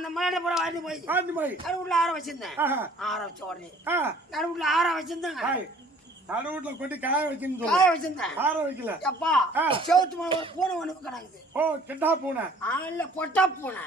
அந்த மலையில பூரா வாங்கி போய் ஆண்டு போய். நடுவுல ஆற வச்சிருந்தேன். ஆற வச்ச உடனே. ஆ. நடுவுல ஆற வச்சிருந்தேன் ஹாய் நடுவுல கொட்டி காய வைக்கணும் காய வச்சிருந்தேன். ஆற வைக்கல. எப்பா ஆ. செவுத்து பூனை ஒண்ணு கிடக்குது. ஓ கெட்டா பூனை. ஆள்ல பொட்டா பூனை.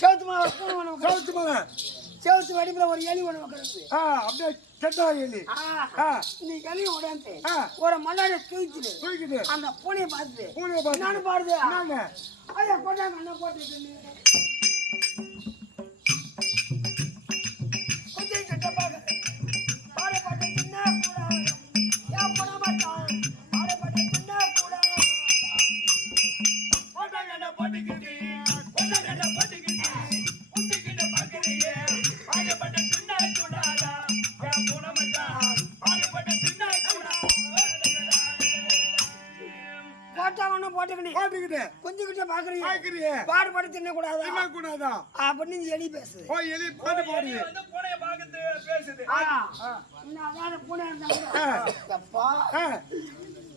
செவுத்து ஒரு பூனை ஒண்ணு. சவுத்து மேல. செவுத்து வடிப்புல ஒரு எலி ஒண்ணு கிடக்குது. அப்படியே கெட்டா எலி. இந்த எலி உடையாந்து ஆ. ஒரு மண்ணாடி தூக்கிட்டு தூக்கிட்டு அந்த பூனையை பார்த்துட்டு பூனையை பார்த்து. என்னன்னு பாருது ஐயா கொண்டாங்க என்ன போட்டு போட்டுக்கிட்டு. கொஞ்சம் கிட்ட பாக்குறீங்க பாடுபட தின்ன கூடாதா கூடாதா அப்படின்னு இந்த எலி பேசுது. ஓ எலி பாட்டு பாடுது. வந்து பூனைய பாக்குது பேசுது. அதான பூனை இருந்தா ஆ.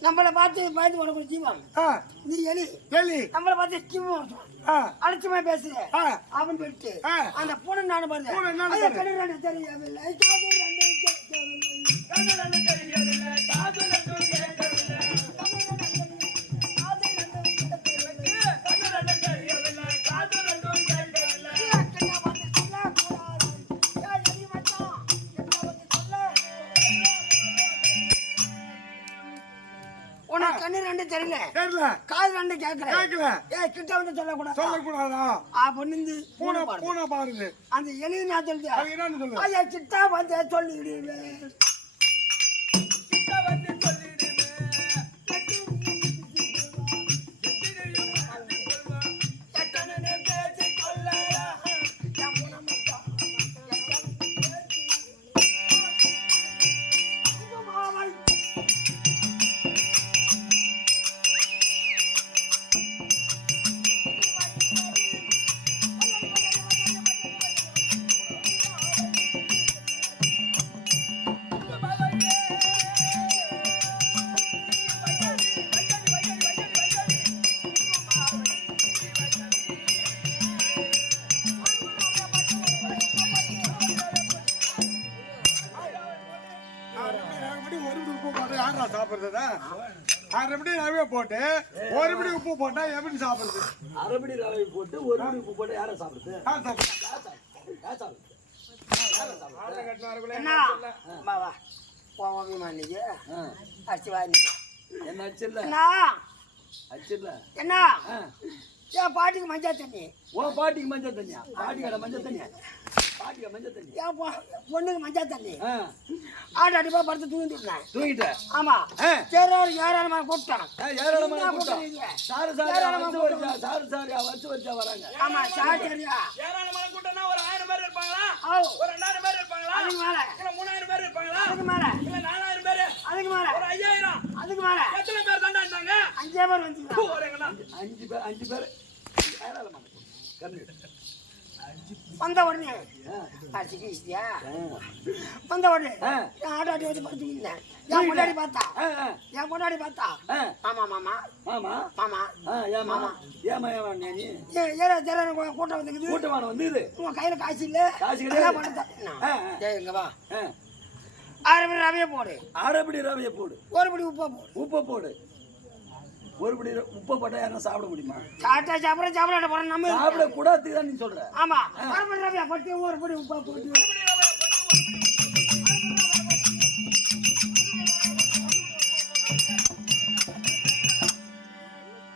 நம்மளை பார்த்து பயந்து உனக்கு ஆ. நீ எலி எலி. நம்மளை பார்த்து ஜீவன் ஆ. அலட்சியமா பேசுற ஆ. அவன் சொல்லிட்டு. அந்த பூனை நானும் பாருங்க. தெரியவில்லை தெரியவில்லை கண்ணு ரெண்டு தெரியல. தெரியல. காது ரெண்டு கேட்கல. கேட்கல. ஏய் கிட்ட வந்து சொல்லக்கூடாது? சொல்லக்கூடாதா? அப்படின்னு இந்த பூனை பூனை பாருது அந்த எலி நான் சொல்லிட்டேன் அது என்னன்னு சொல்லு. ஐயா கிட்ட வந்து சொல்லிடுவேன் அரைப்படி ரவையை போட்டு ஒரு படி உப்பு போட்டா எப்படி சாப்பிடுறது? அரைபடி ரவை போட்டு ஒரு படி உப்பு போட்டு யாரை சாப்பிடுறது? என்ன? பாட்டிக்கு மஞ்சள் தண்ணி? உன் பாட்டிக்கு மஞ்சள் தண்ணியா? பாட்டிக்கடை மஞ்சள் தண்ணியா? பொண்ணுக்கு மஞ்சள் தண்ணி. ஆட்டு அடிப்பா படுத்து தூங்கிட்டு இருந்தேன். தூங்கிட்ட? ஆமா. ஆ. சரி ஏராளமா கூப்பிட்டான் கூட்டம். இது? சாரு சாரு ஏராளமா சாரு சாரு வச்சு வச்சா வராங்க. ஆமா சாச்சரியா ஏராளமான கூட்டம்னா ஒரு ஆயிரம் பேர் இருப்பாங்களா? ஒரு ரெண்டாயிரம் பேர் இருப்பாங்களா? அதுக்கு மேல. இல்ல மூணாயிரம் பேர் இருப்பாங்களா? அதுக்கு மேல. இல்ல நாலாயிரம் பேர்? அதுக்கு மேல. ஒரு ஐயாயிரம்? அதுக்கு மேல. எத்தனை பேர் தாண்டா இருந்தாங்க? அஞ்சே பேர் வந்து அஞ்சு பேர் அஞ்சு பேர். ஏராளமான கூட்டம். கண்ணு வந்த உடனே. ஆ. அடிச்சுக்கிச்சியா ஆ. வந்த உடனே. நான் ஆட்டோ ஆட்டி வச்சு படுத்து இருந்தேன். என் முன்னாடி பார்த்தா. என் முன்னாடி பார்த்தா. ஆ. மாமா மாமா. மாமா மாமா. ஆ, ஏம்மா? ஏம்மா ஏமா நீ? ஏ ஏற ஜர கூட்டம் வந்துக்குது. கூட்டமான வந்து இது உன் கையில காசு இல்ல. காசு கிடையாது. ஆ, ஆ. ஏய் இங்க வா. ஆறு மணி ரவையை போடு. அரைப்படி ரவையை போடு. ஒரு படி உப்பை போடு. உப்பை போடு. ஒரு படி உப்பை போட்டா யாரும் சாப்பிட முடியுமா? சாப்பிட்டா சாப்பிட சாப்பிட போறோம் நம்ம சாப்பிட கூடாது தான் நீ சொல்ற. ஆமா. ஆறு மணி ரவையை போட்டு ஒரு படி உப்பை போட்டு.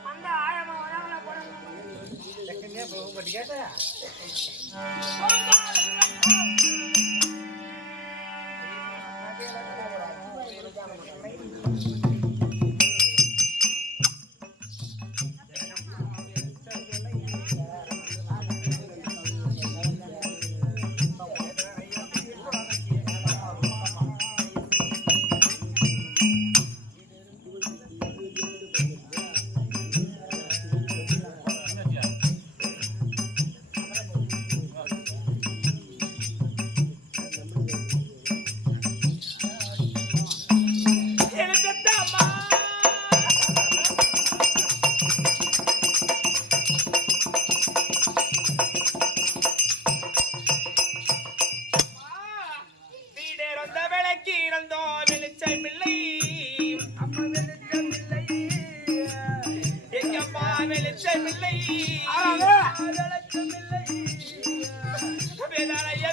அந்த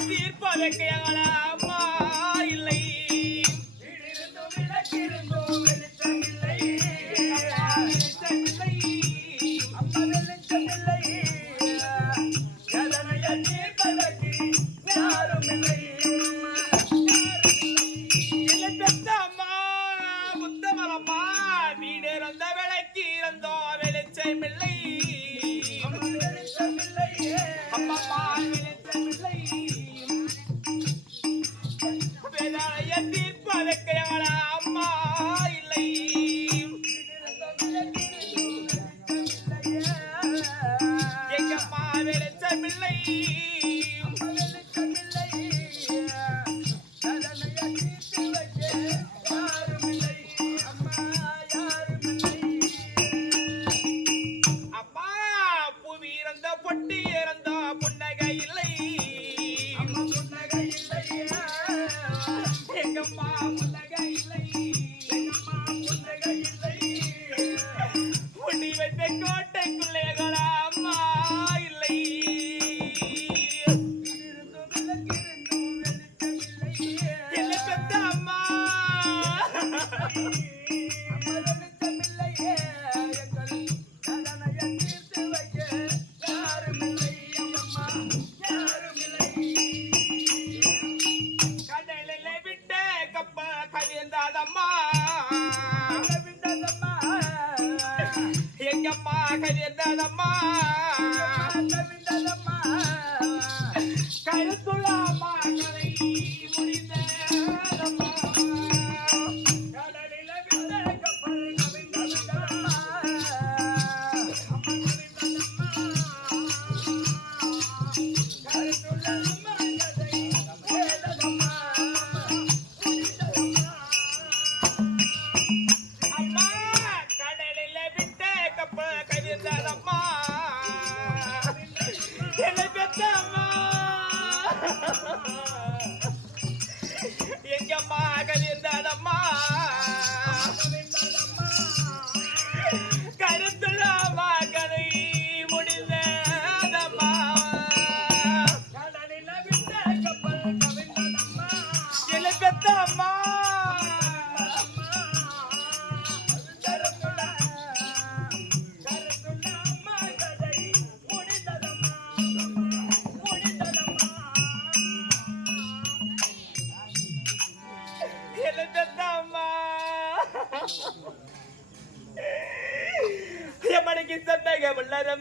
así, que ya.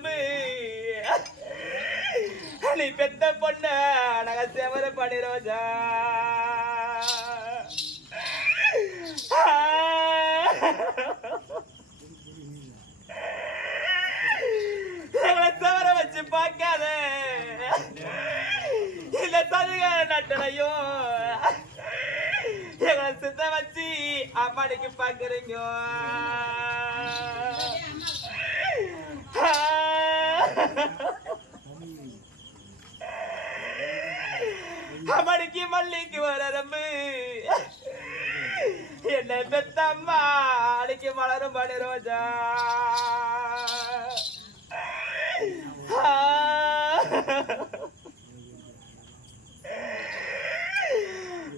சந்தேகம் நீ பெத்த பொண்ண நாங்க செவர பண்ணி ரோஜா எங்களை செவர வச்சு பார்க்காத. இந்த சதுகார நட்டனையும் எங்களை சித்த வச்சு அம்மாடிக்கு பாக்குறீங்க அம்மாடிக்கு மல்லிக்கு வர ரம்பு என்ன பெத்த அடிக்கு மலரும் பணி ரோஜா.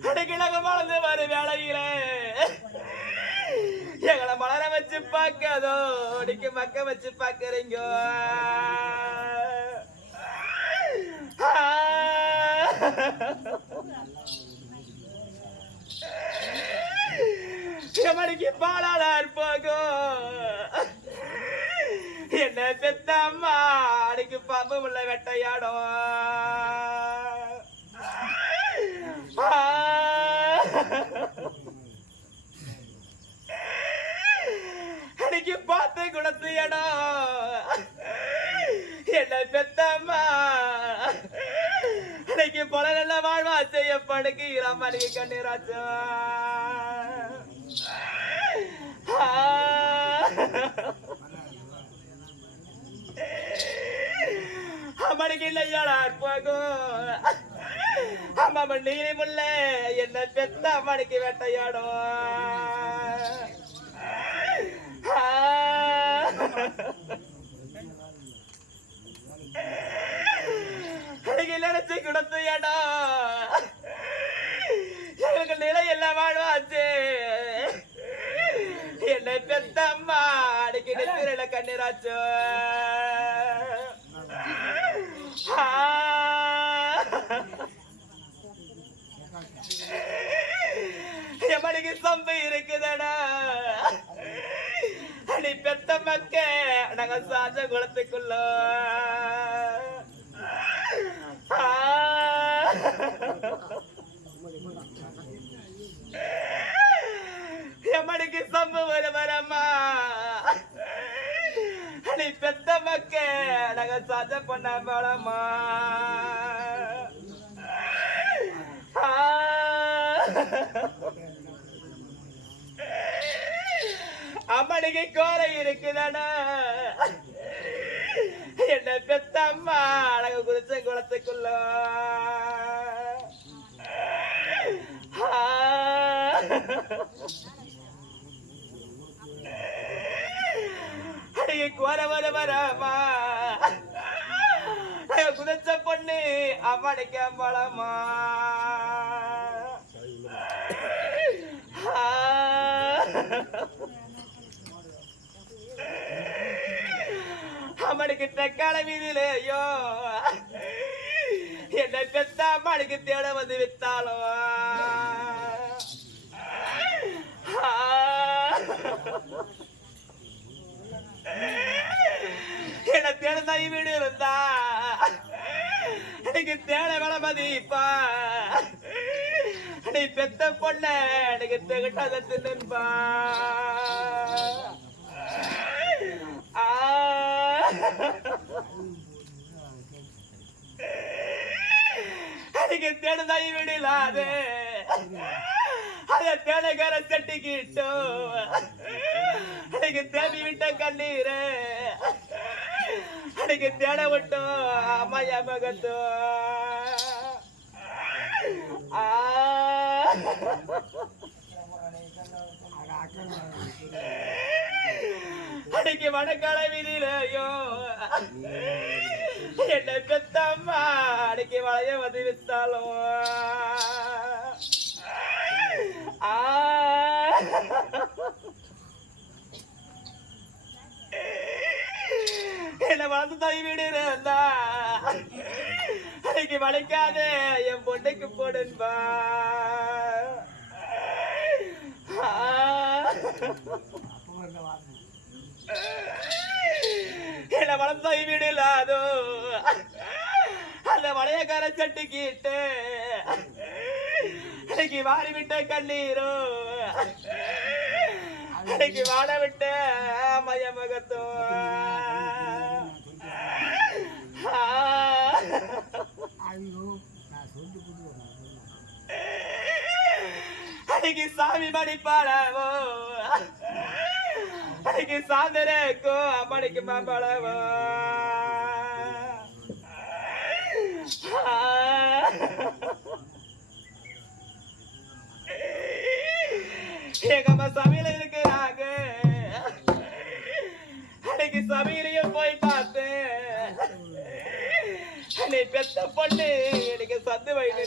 அடிக்கிழக்கு மலர்ந்து வரும் வேலையில. எங்களை மலர வச்சு பார்க்காதோ அடிக்கு மக்க வச்சு பார்க்கறீங்க. எமனுக்கு பாலாளர் போகும் என்ன பெத்த அம்மா அன்னைக்கு பாம்பு உள்ள வெட்டையாடும் அன்னைக்கு பார்த்து குணத்து இடம் என்ன பெத்த அம்மா அன்னைக்கு பல நல்ல வாழ்வா செய்ய படுக்கு இளமணிக்கு கண்ணீராச்சா. அம்மனுக்கு இல்லையாளார் போகும் அம்மா நீரி முல்ல. என்ன பெத்த அம்மனுக்கு வேட்டையாடும். ஆ. நினைச்சு கொடுத்து இடம் எங்களுக்கு நிலை எல்லாம் வாழ்வாச்சு. என்னை பெத்தம்மா அடிக்கி நிற்கிறல கண்ணீராச்சு. எமனுக்கு சம்பு இருக்குதடா. நீ பெத்த மக்க நாங்க சாஞ்ச குளத்துக்குள்ள. எமனுக்கு சம்பு வர வரமா அடி பெத்த மக்க நாங்க சாஞ்ச பண்ண பழமா அம்மனுக்கு கோலை இருக்குதானா? என்ன பெத்த அம்மா அழகு குதிச்ச குளத்துக்குள்ள. அடிக்கு கோர வர வரமா குதிச்ச பொண்ணு அவடைக்க பழமா அம்மனுக்கு தக்காள வீதியிலையோ என்னை பெத்த அம்மனுக்கு தேட வந்து வித்தாலோ என்ன தேட தாய் வீடு இருந்தா எனக்கு தேட வேலை மதிப்பா நீ பெத்த பொண்ண எனக்கு திகட்டாத தின்னுப்பா ஆ எனக்கு தேடுதாய் விடலாது அத தேடகார சட்டிக்கிட்டோ அதுக்கு தேடி விட்ட கண்ணீரு. அதுக்கு தேட விட்டோம் அம்மையா மகத்தோ. ஆ. அன்னைக்கு வடக்கால வீதியிலையோ என்ன பெத்தம்மா அன்னைக்கு வளைய வந்து வித்தாலும் ஆ. என்ன வளர்ந்து தாய் வீடு இருந்தா அன்னைக்கு வளைக்காத என் பொண்ணுக்கு போடுன்பா. என்ன வளர்ந்த தாய் வீடு இல்லாதோ அந்த வளையக்கார சட்டுக்கிட்டு அன்னைக்கு வாரி விட்ட கண்ணீரோ அன்னைக்கு வாட விட்ட மயமகத்தோ அன்னைக்கு சாமி மடிப்பாளவோ அன்னைக்கு சாந்தரக்கோ அம்மனுக்கு மாம்பழவா எங்க அம்மா சமையல இருக்கிறாங்க. அன்னைக்கு சமையலையும் போய் பார்த்தேன். நீ பெத்த பொண்ணு எனக்கு சந்து வயது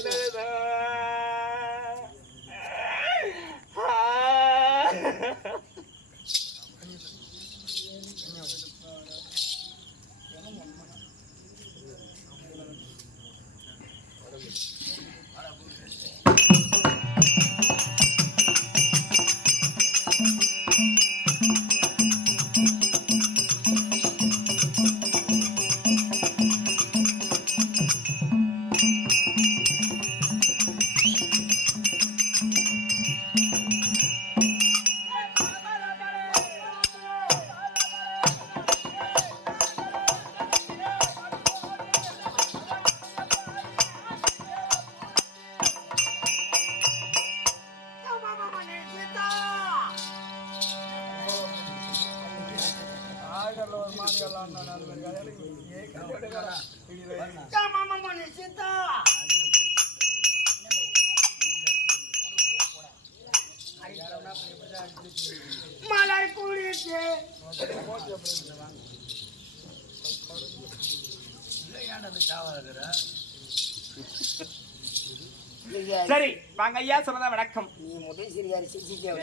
சரி வாங்க ஐயா சொன்னதா வணக்கம். நீ முதல் சிறியாரு சிரிக்காத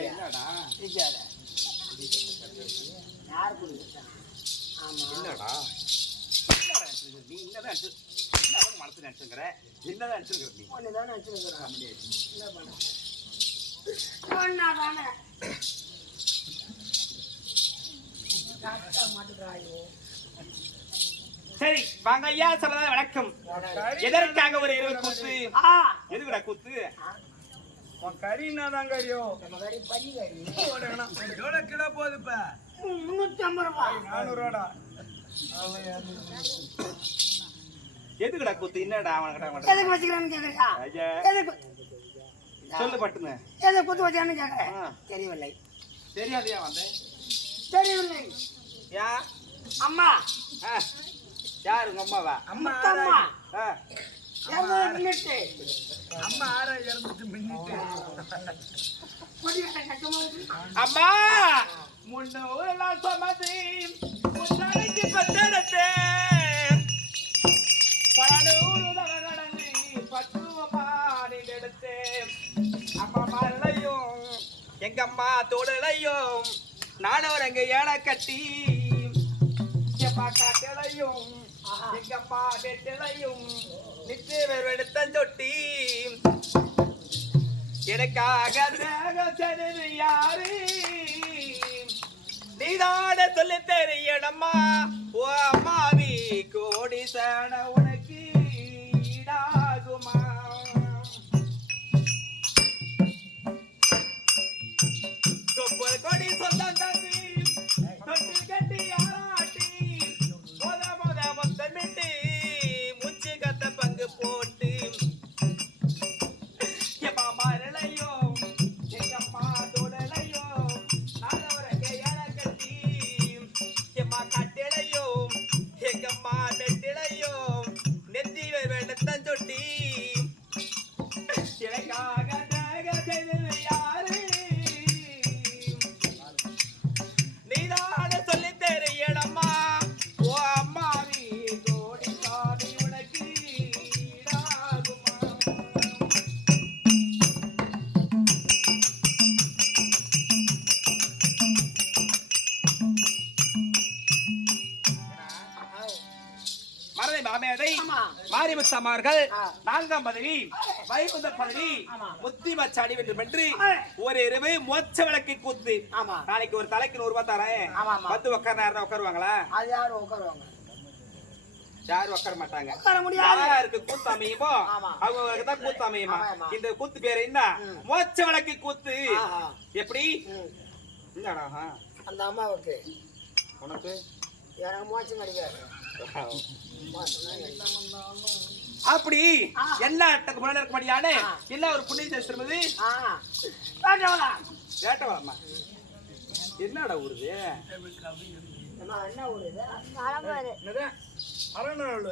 யார் கொடுத்துட்டான் ஆமா. என்னடா? நினைச்சிருக்க நீ? என்னதான் நினைச்சு என்னதான் மனசு நினைச்சுங்கிற என்னதான் நினைச்சிருக்க நீ? ஒண்ணுதான் நினைச்சுக்கிறேன் என்ன பண்ண? மாட்டுக்கிறாயோ சரி வாங்க ஐயா சொல்லதான் வணக்கம். எதற்காக ஒரு இருபது கூத்து? எதுக்குடா கூத்து? உன் கறி என்னதான் கறியோ? நம்ம கறி படி கறி. எவ்வளோ கிலோ போகுது இப்ப? முன்னூத்தி ஐம்பது ரூபாய் நானூறுவாடா. எதுக்குடா கூத்து? என்னடா அவனக்கிட்ட எதுக்கு வச்சுக்கிறேன்னு கேக்குறியா எதுக்கு? சொல்லு பட்டுன்னு. எதுக்கு குத்து வச்சான்னு கேக்குறேன். ஆ. தெரியவில்லை. தெரியாதையா வந்தேன் தெரியவில்லை. யா? அம்மா. ஆ. யாரு உங்க அம்மாவா. இருநூறு மினிட்டு அம்மா ஆறா இறந்துட்டு மின்னிட்டு? அம்மா முன்னூறுலாம் சுமதி முத்தனைக்கு பத்தெடுத்து. பல நூறு தடவை கடந்து பட்டுவமா எடுத்து. அம்மா மரலையும் எங்க அம்மா தோடலையும் நானோர் எங்க ஏழை கட்டி எம்மா காட்டலையும் எங்க அம்மா வெட்டலையும் நித்து வெறுவெடுத்த தொட்டி எனக்காக தியாகம் யாரு நீதான சொல்லி தெரியணம்மா ஓ அம்மாவி கோடி சன உனக்கு ஆ. நான்காம் பதவி வைகுந்த பதவி. முத்தி மச்சாடி வேண்டும் என்று ஆ. ஒரு இரவு மொச்ச விளக்கு கூத்து. நாளைக்கு ஒரு தலைக்கு நூறு ரூபாய் தரேன். வந்து உட்கார நேரம் உட்காருவாங்களா அது யாரும் உட்காருவாங்க யாரும் உட்கார மாட்டாங்க யாருக்கு கூத்து அமையுமோ. அவங்களுக்கு தான் கூத்து அமையுமா. இந்த கூத்து பேரு என்ன. மொச்ச விளக்கு கூத்து. எப்படி. என்னடா அந்த அம்மாவுக்கு உனக்கு எனக்கு மோச்சம் கிடைக்காது. அப்படி. எல்லா புலன் இருக்கும்படியான ஆ. எல்லா ஒரு புண்ணிய வேண்டாம்டா. வேட்டவாளம்மா என்னடா ஊருது என்ன ஊரு இது? என்னது அரணாள்